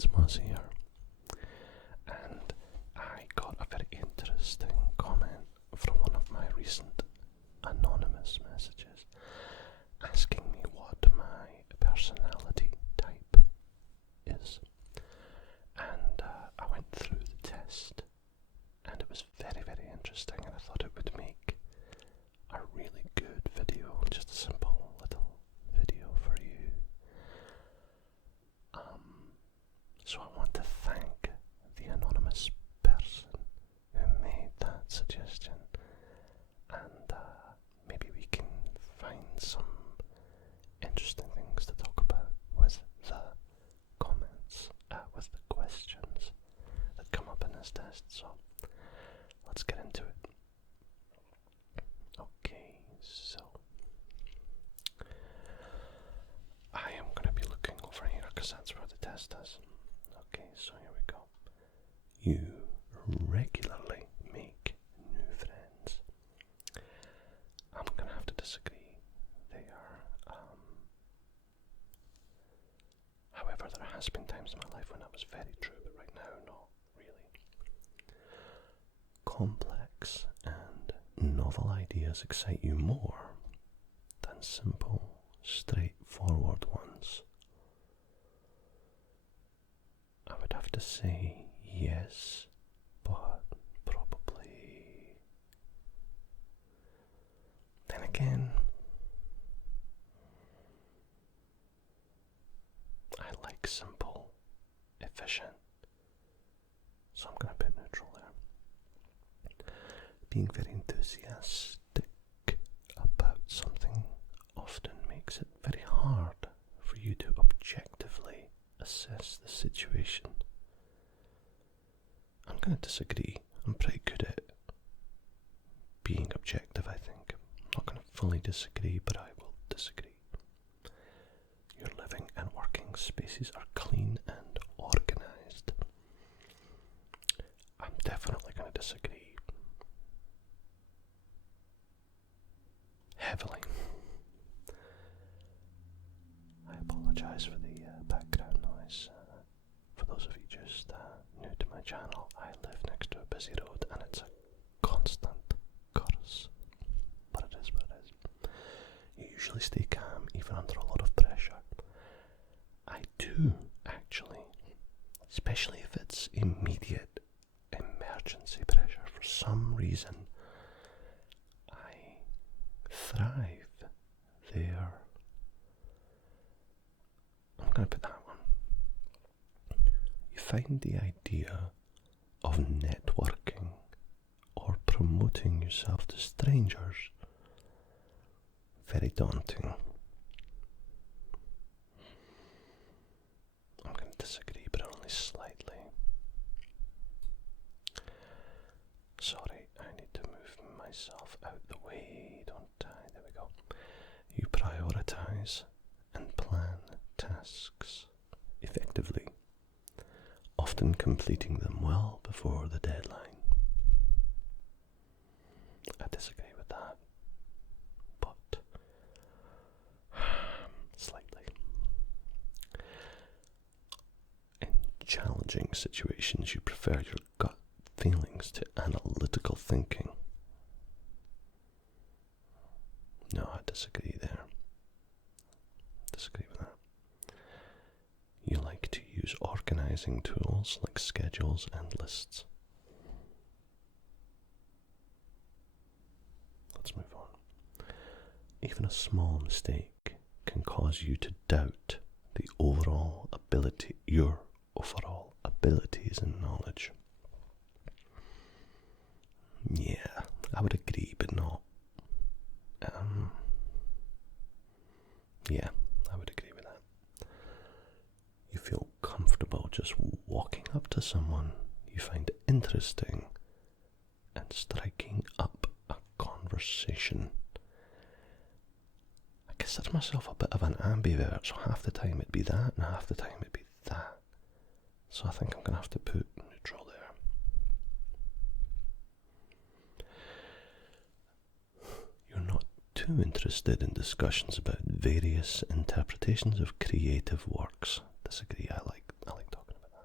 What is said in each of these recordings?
it's Muzz here, and I got a very interesting comment from one of my recent anonymous messages asking me what my personality type is, and I went through the test, and it was very, very interesting, and I thought it would make a really good video, just a simple little video for you. So I want to thank the anonymous person who made that suggestion, and maybe we can find some interesting things to talk about with the comments, with the questions that come up in this test. So let's get into it. Okay, so I am going to be looking over here because that's where the test is. Okay, so here we go. You regularly make new friends. I'm going to have to disagree there. However, there has been times in my life when that was very true, but right now, not really. Complex and novel ideas excite you more than simple, straightforward ones. I would have to say yes, but probably. Then again, I like simple, efficient, so I'm going to put neutral there. Being very enthusiastic about something often makes it very hard for you to objectively assess the situation. I'm going to disagree. I'm pretty good at being objective, I think. I'm not going to fully disagree, but I will disagree. Your living and working spaces are clean and organised. I'm definitely going to disagree. Heavily. I apologise for the background noise. For those of you just new to my channel, I live next to a busy road and it's a constant curse. But it is what it is. You usually stay calm even under a lot of pressure. I do, actually. Especially if it's immediate emergency pressure. For some reason, I thrive there. I'm going to put that one. You find the idea of networking or promoting yourself to strangers very daunting. I'm going to disagree, but only slightly. Sorry, I need to move myself out the way, don't I? There we go. You prioritise and plan tasks effectively, often completing them well before the deadline. I disagree with that, but slightly. In challenging situations, you prefer your gut feelings to analytical thinking. No, I disagree there. Disagree with that. You like to use organising tools like schedules and lists. Let's move on. Even a small mistake can cause you to doubt your overall abilities and knowledge. Yeah, I would agree, but not. Yeah, I would agree with that. You feel comfortable just walking up to someone you find interesting and striking up a conversation. I consider myself a bit of an ambivert, so half the time it'd be that and half the time it'd be that. So I think I'm going to have to put neutral there. You're not too interested in discussions about various interpretations of creative works. Disagree, I like talking about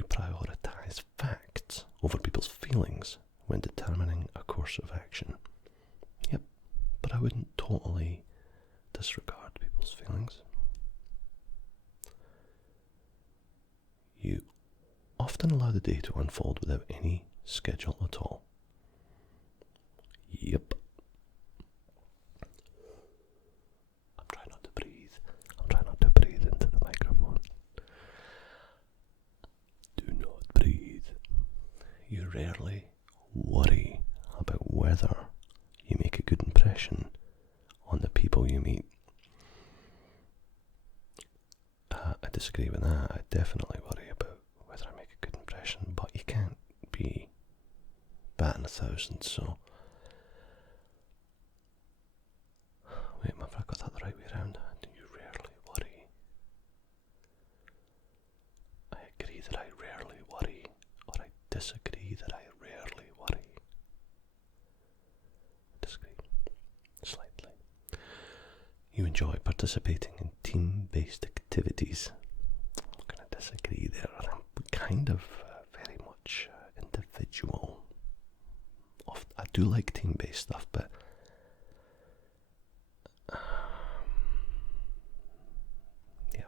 You prioritize facts over people's feelings when determining a course of action. Yep, but I wouldn't totally disregard people's feelings. You often allow the day to unfold without any schedule at all. Yep. I'm trying not to breathe. I'm trying not to breathe into the microphone. Do not breathe. You rarely worry about whether you make a good impression on the people you meet. I disagree with that. I definitely worry about whether I make a good impression, but you can't be batting 1,000, so... Wait, have I got that the right way around? Do you rarely worry? I agree that I rarely worry, or I disagree that I rarely worry. Disagree. Slightly. You enjoy participating in team-based activities. I'm going to disagree there. I'm kind of very much individual. I do like team-based stuff, but yeah.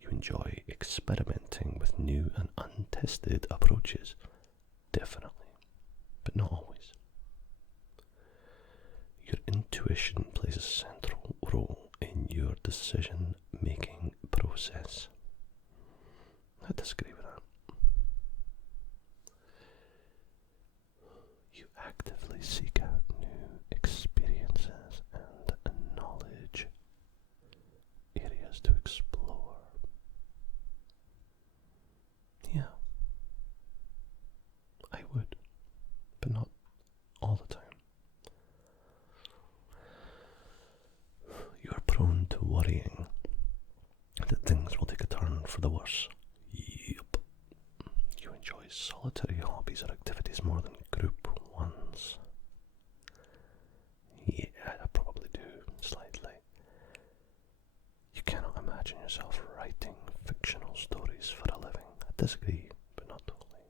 You enjoy experimenting with new and untested approaches. Definitely. But not always. Your intuition plays a central role in your decision-making process. I disagree with that. You actively seek out new experiences and knowledge, areas to explore. Yeah, I would, but not all the time. You are prone to worrying that things will take a turn for the worse. Yep. You enjoy solitary hobbies or activities more than group ones. Yeah, I probably do, slightly. You cannot imagine yourself writing fictional stories for a living. I disagree, but not totally.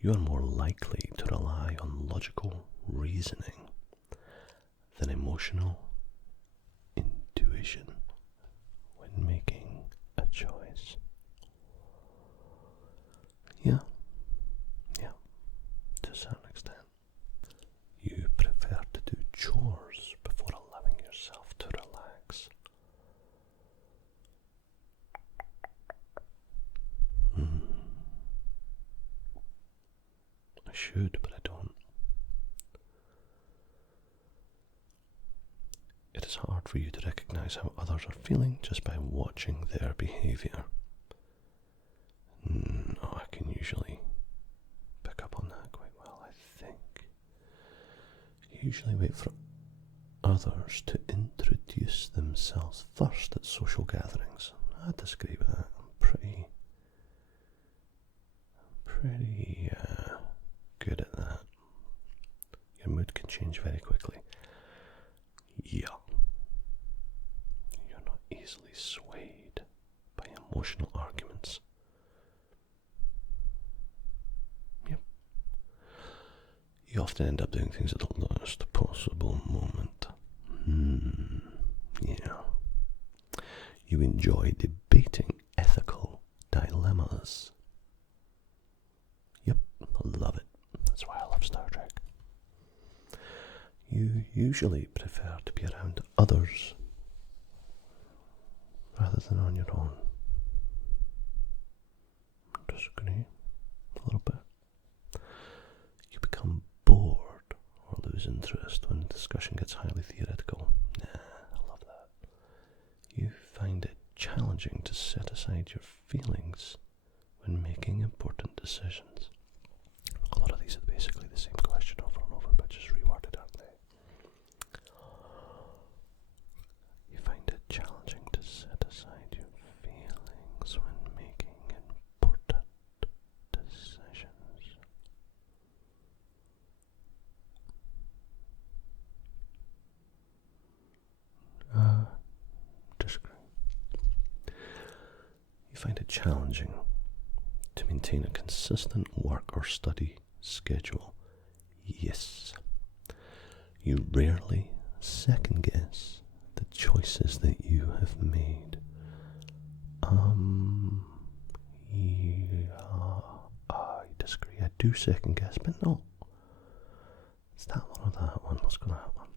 You are more likely to rely on logical reasoning than emotional intuition when making a choice. Yeah, to a certain extent. You prefer to do chores before allowing yourself to relax. I should, but I don't. It is hard for you to recognize how others are feeling just by watching their behavior. I can usually pick up on that quite well, I think. You usually wait for others to introduce themselves first at social gatherings. I disagree with that. I'm pretty good at that. Your mood can change very quickly. Yeah. You're not easily swayed by emotional arguments. Yep. You often end up doing things at the lowest possible moment. Yeah. You enjoy debating ethical dilemmas. Yep, I love it. That's why I love Star Trek. You usually prefer to be around others rather than on your own. Disagree a little bit. You become bored or lose interest when the discussion gets highly theoretical. I love that. You find it challenging to set aside your feelings when making important decisions. A lot of these are basically the same question over and over, but just reworded, aren't they? You find it challenging to set aside your feelings when making important decisions. Disagree. You find it challenging to maintain a consistent work or study schedule. Yes. You rarely second guess the choices that you have made. Yeah, I disagree. I do second guess, but no. It's that one or that one. Let's go that one.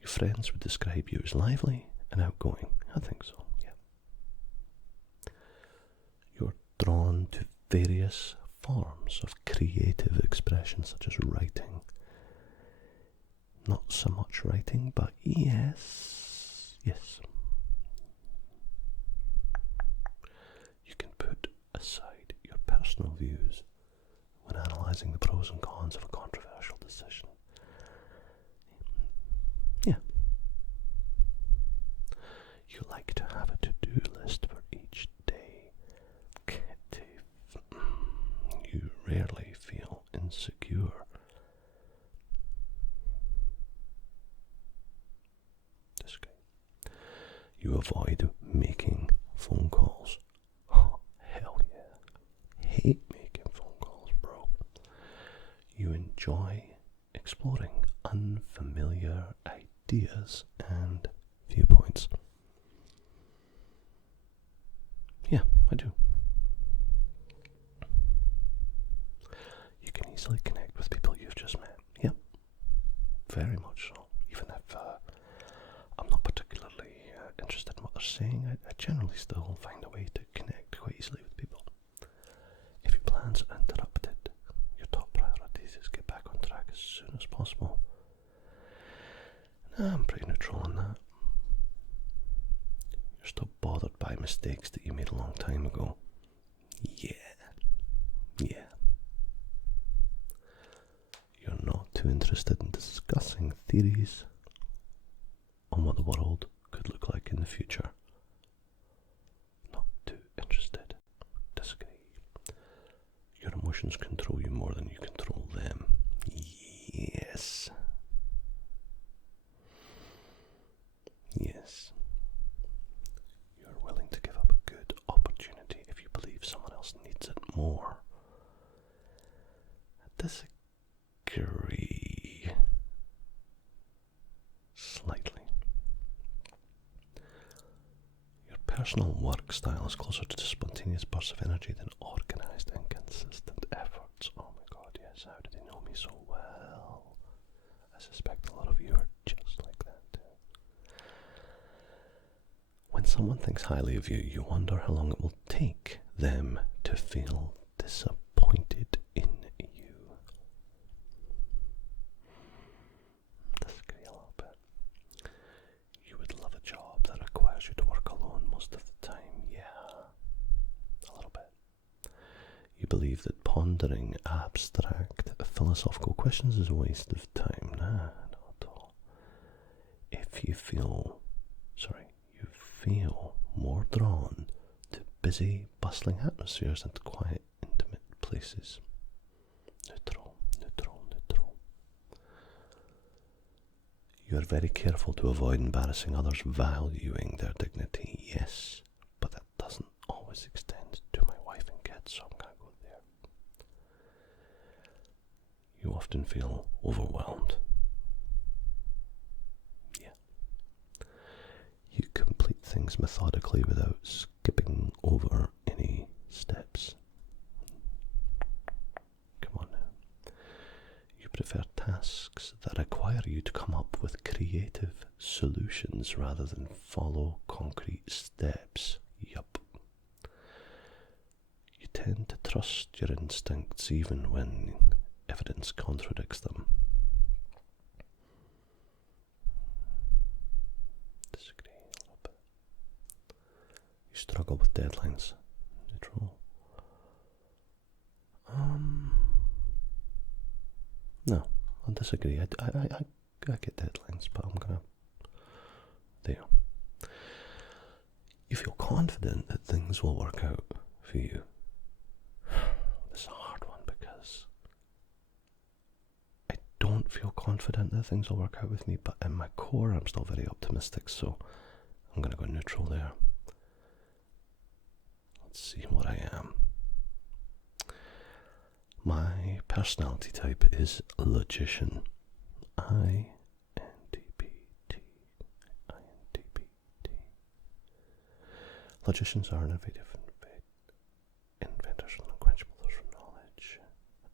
Your friends would describe you as lively and outgoing. I think so, yeah. You're drawn to various forms of creative expression, such as writing. Not so much writing, but yes. You can put aside your personal views when analysing the pros and cons of a controversial decision. Yeah. You like to have a to-do list for each day. You rarely feel insecure. You avoid making phone calls. Oh, hell yeah. Hate making phone calls, bro. You enjoy exploring unfamiliar ideas and viewpoints. Yeah, I do. You can easily connect with people you've just met. Yep, very much so. Even if I'm not particularly interested in what they're saying, I generally still find a way to connect quite easily with people. If your plans are interrupted, your top priority is get back on track as soon as possible. I'm pretty neutral on that. You're still bothered by mistakes that you made a long time ago. Yeah. You're not too interested in discussing theories on what the world could look like in the future. Not too interested. Disagree. Your emotions control you more than you control them. Yes. You're willing to give up a good opportunity if you believe someone else needs it more. I disagree. Slightly. Your personal work style is closer to spontaneous bursts of energy than organised and consistent efforts. Oh my god, yes, how do they know me so well? I suspect a lot of you are just like that too. When someone thinks highly of you, you wonder how long it will take them to feel disappointed in you. Disagree a little bit. You would love a job that requires you to work alone most of the time. Yeah, a little bit. You believe that pondering abstract philosophical questions is a waste of time. Nah, not at all. You feel more drawn to busy, bustling atmospheres and to quiet, intimate places. Neutral. You are very careful to avoid embarrassing others, valuing their dignity, yes, but that doesn't always extend to my wife and kids, so I'm going to go there. You often feel overwhelmed. Yeah. You complete things methodically without skipping over any steps. Come on now. You prefer tasks that require you to come up with creative solutions rather than follow concrete steps. Yup. You tend to trust your instincts even when evidence contradicts them. Disagree a little bit. You struggle with deadlines. Neutral. No, I disagree. I get deadlines, but I'm gonna. There. You feel confident that things will work out for you. This is a hard one because I don't feel confident that things will work out with me, but in my core I'm still very optimistic, so I'm gonna go neutral there. let's see what I am. My personality type is logician. INTPT. Logicians are innovative inventors and unquenchable thirst for knowledge.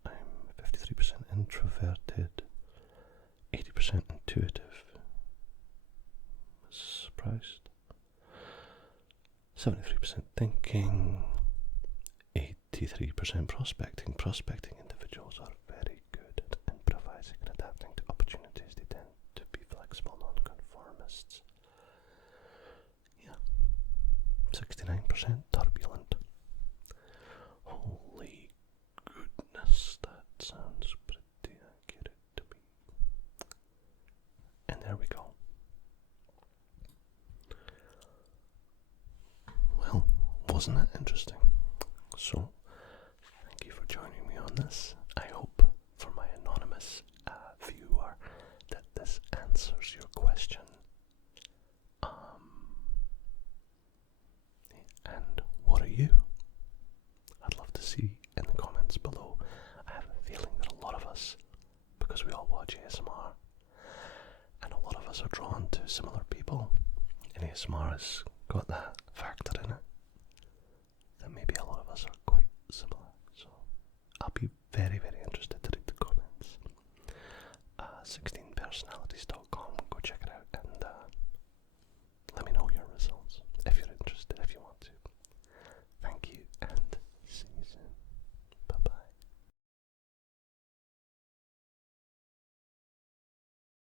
I'm 53% introverted, 80% intuitive. Surprised. 73% thinking, 83% prospecting. Prospecting individuals are very good at improvising and adapting to opportunities. They tend to be flexible nonconformists. Yeah. 69% turbulent. Holy goodness, that sounds pretty accurate to me. And there we go. Well, wasn't that interesting? So, thank you for joining me on this. I hope for my anonymous viewer that this answers your question. And what are you? I'd love to see in the comments below. I have a feeling that a lot of us, because we all watch ASMR, and a lot of us are drawn to similar people, and ASMR has got that factor in it, that maybe a lot of us are quite similar. So I'll be very, very